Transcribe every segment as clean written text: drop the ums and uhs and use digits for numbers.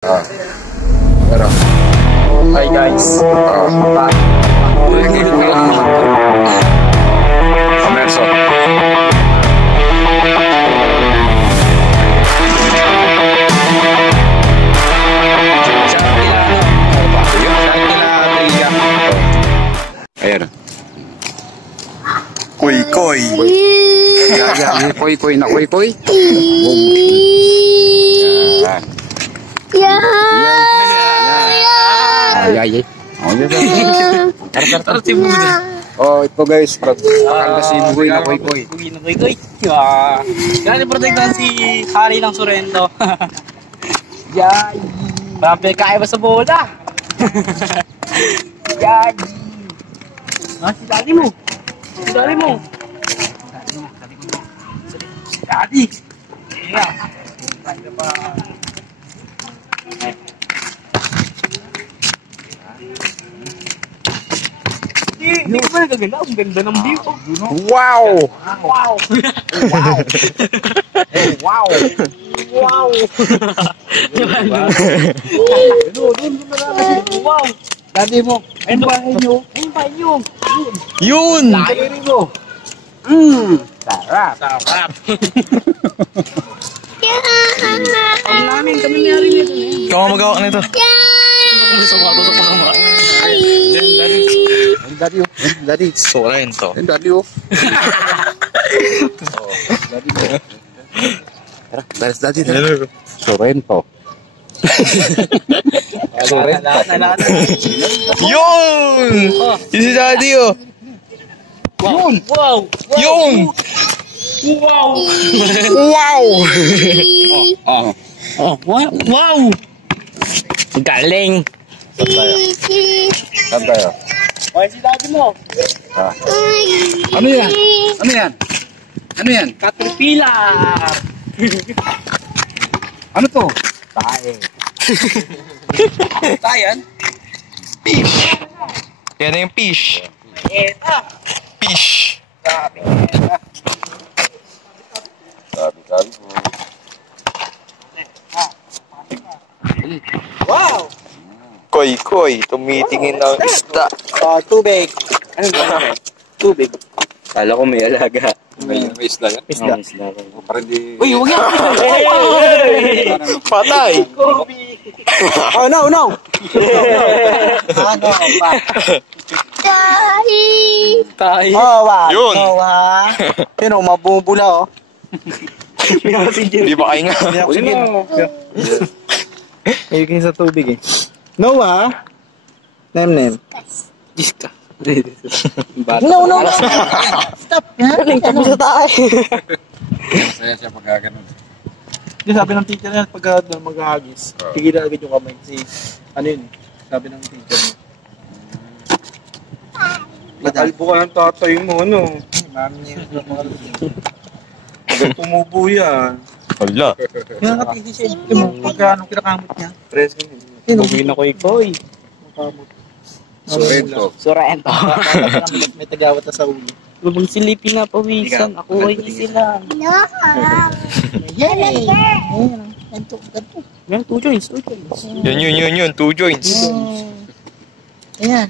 Pero. Hi guys. Komerso. Ayan. Koy-koy. Yan, koy-koy na koy-koy. Yan. Ay. Tara si Buda. Oh, ito guys. Pakanta si Bugoy na koy-koy. Bugoy na koy-koy. Gano'n protektahan si Hari ng Sorrento. Yay! Marami kaya ba sa bola? Yay! Si daddy mo. Si daddy mo. Si daddy. Yeah. Hindi ko ba nagagala? Ang ganda ng view. Wow! Wow! Wow! Wow! Wow! Wow! Dati mo, ayun bahay nyo. Ayun bahay nyo. Yun! Layo rin mo. Sarap. Sarap. Kami namin, kami niyari nito. Ikaw ang magawak nito. Daddy. Sorrento. Daddy. Tara, daddy. Sorrento. Yun! Yun si daddy oh. Yun! Wow! Yun! Wow! Wow! Wow! Galing! Saan tayo? Okay, si daddy mo. Ano yan? Ano yan? Ano yan? Caterpillar! Ano to? Tae. Tayan? Yan na yung fish. Eta! Fish. Grabe. Sabi po. Wow! Koy-koy, tumitingin ng isda. Tubig. Anong gano'n? Tubig. Kala ko may alaga. May isla yan? Isda. Parang di... Uy, huwag yan! Patay. Kobe! Oh, no! Ano ba? Tahi! Oh, wow! Yun. Oh, wow! Yun o, mabubula o. May oxygen. Di ba kayo nga? May oxygen. May sa tubig eh. Noah? Nem. Diyos ka. No! Stop! Galing ka sa tayo. Masaya siya pagka ganun. Yung sabi ng teacher yan, pagka maghahagis, tigilan agad yung kamay. Kasi, ano yun, sabi ng teacher mo. Nakalbo ka ng tatay mo, ano? Mami niya yung hanggang tumubo yan. Hala. Yan ang katisi siya. Ito mo, pagka anong kinakamot niya. Press ka niya. Bugoy na koy-koy. Makamot. Sorrento. Sorrento. May tagawat na sa ulo. Lubang silipin na pawisan. Ako ay niya sila. Yay! Yan, 2 joints. Yun. 2 joints. Ayan.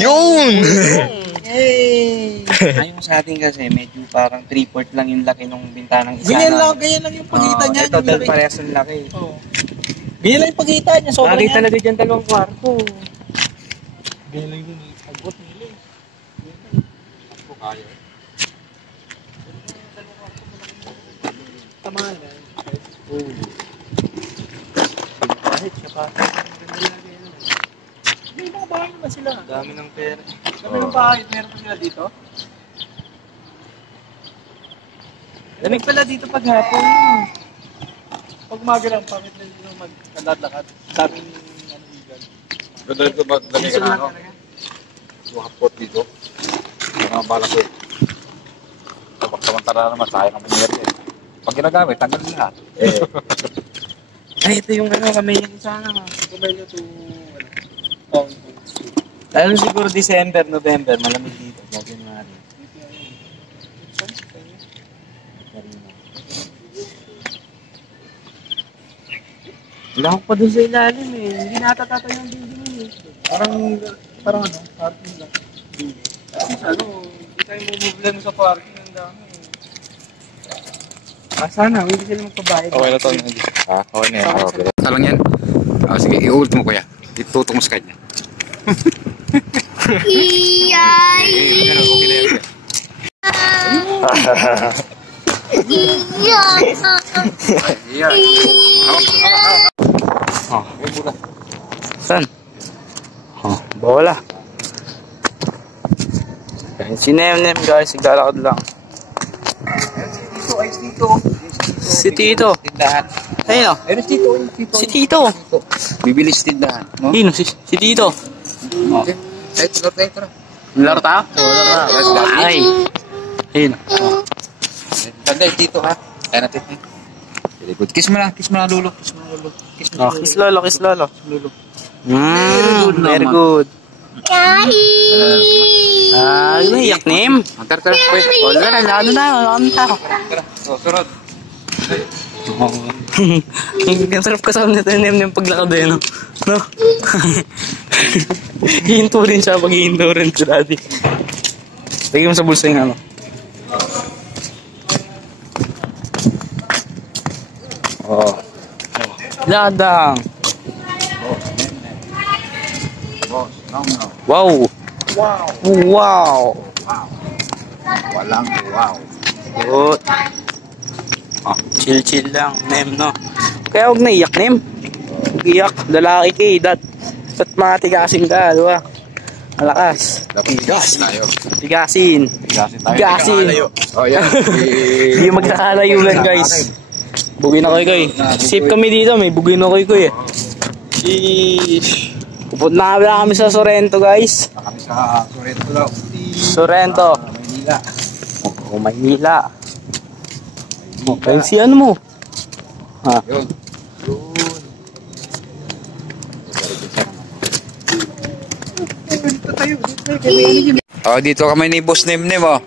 Yun! Ayun sa atin kasi, medyo parang 3/4 lang yung laki ng bintanang isa. Ganyan lang yung pagitan niya. Ito dahil parehas ang laki. Ganyan lang yung pagitan niya. Sobrang Lagi yan. talaga dyan 2 kwarto. Ganyan lang yung agbot nila eh. Tama na. Kahit kapatid. May mga bahay naman sila. Dami ng pera. Dami ng bahay. Meron pa sila dito. Lamig pala dito pag hapon. Pag umaga lang, pangit na dito magkaladakad. Daming igan. Ganda rin ito magdali ka na ano? Yung hapot dito. Mga balak ko. Kapag samantala naman, sayang ang mangyari eh. Pag ginagamit, tanggal lahat. Ay, ito yung kami yung sana. Kumain nyo ito, Lalo siguro December, November, malamig dito. January. Wala ko pa doon sa ilalim eh. Hindi natatatayo yung building eh. Parang ano, parking lang. Kasi ano, hindi tayo problema sa parking. Ang dami eh. Sana, hindi sila magpabayad. Okay na to. Ha? Okay na yan. Okay. Basta lang yan. Sige, i-ult mo kuya. Itutok mo sa kanya. Iyay! Okay na yan. Oh. Saan? Oh, bola. Yan si Nem guys, naglalakad lang. Si Tito. Ayun o. Si Tito. Bibili sa tindahan. No? Ayun, si Tito. Okay. Tayo. Laro tayo? Ay. Ayun. Oh. Tanda, dito ha. Kaya natin. Very good. Kiss mo na lulo. Oh, kiss lolo. Very good. Naiyak Nem. Tara. Wala na, ano na. Tara. Sunod. Ang sarap kasama nito Nem paglakad eh, no? Hihinto rin siya pag hihinto rin si Daddy. Lagyan mo sa bulsa yung ano. Oh. Ladang. Wow. Walang wow. Good. Oh, chill lang, Nem, no? Kaya huwag naiyak, Nem. Huwag iyak, lalaki ka eh. Ba't mga tigasin ka, di ba? Malakas. Tigasin. Oh, yan. Hindi magkakalayulan, guys. Bugin na koy. Safe kami dito, may bugin na koy eh. Pupunta na kami sa Sorrento, guys. Kami sa Sorrento daw. Sorrento. Maynila. Oh, Maynila. Okay, si ano mo? Ha? Yun. Oh, dito kami ni Boss Nem oh.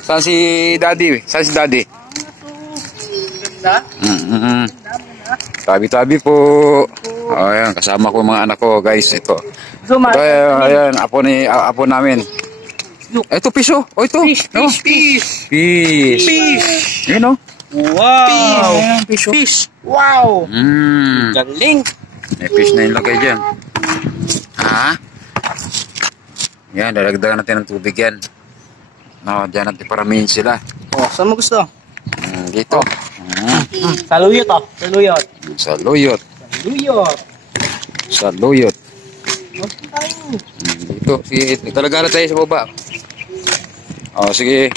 Saan si Daddy? Tabi-tabi po. Oh, ayan, kasama ko mga anak ko, guys. Ito. Ito, ayan, apo namin. Ito, piso. Oh, ito. Fish. Yun, oh. Wow! Fish! Wow! Galing! May fish na yung lagay dyan. Ha? Yan, dalagdagan natin ng tubig yan. No, dyan natin paramihin sila. Oh, saan mo gusto? Dito. Saluyot oh. Sa luyot. Dito. Sige, talaga na tayo sa baba. Oh, sige.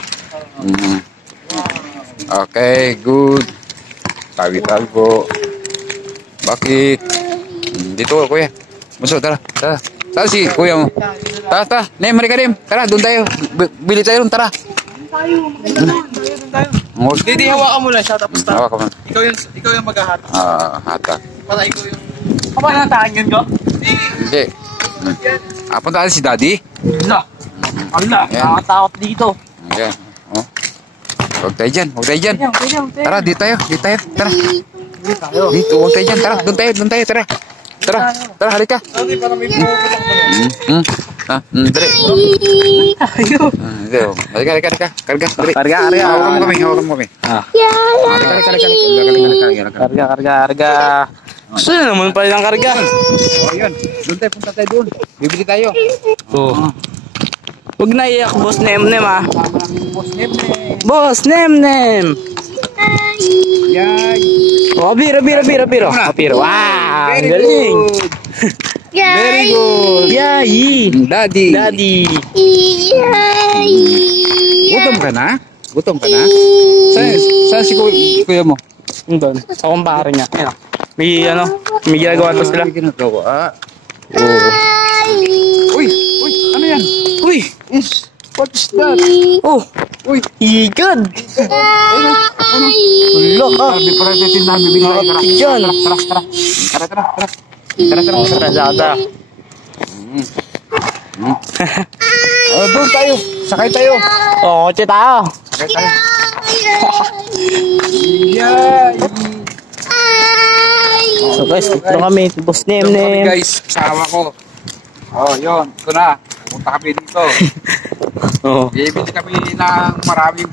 Okay, good. Tabi-tabi po. Bakit? Dito, kuya. Maso, tara. Tara si kuya mo. Tara. Nem, marika Nem. Tara, doon tayo. Bili tayo doon, tara. Hindi, hawakan mo lang siya tapos Hawakan mo. Ikaw yung mag-ahata. Hata. Para ikaw yung... Kapag natahangan ko? Hindi. Punta natin si Daddy. Allah, nakakatakot dito. Ayan. Oh. Huwag tayo dyan. Tara, dito tayo. Tara. Dito, huwag tayo dyan. Tara, doon tayo. Tara, halika. Hindi, parang may pupunta ko. Dali. Halika. Karga. Hawakan mo kami. Karga. Gusto na naman pala ng karga. Oh, yun. Doon tayo, punta tayo doon. Bibili tayo. Oh. Huwag na iyak, Boss Nem ah. Boss Nem. Yan. Oh, biro. Wow, ang galing. Very good. Yay. Daddy. Iyay! Gutom ka na? Saan si kuya mo? Doon, sa kumpare niya. Ayan. May ginagawa to sila. May ginagawa. Uy, ano yan? Uy, What is that? oh, Uy, higad. Wala Sabi para sa tindahan, bibili tayo. Tara. Doon tayo. Sakay tayo. Oh, kotse tayo. Yay! So guys, dito na kami. Boss Dito kami Nem. guys, kasama ko. Oh, yun. Ito na. Pupunta kami dito. Oh. Bibili kami ng maraming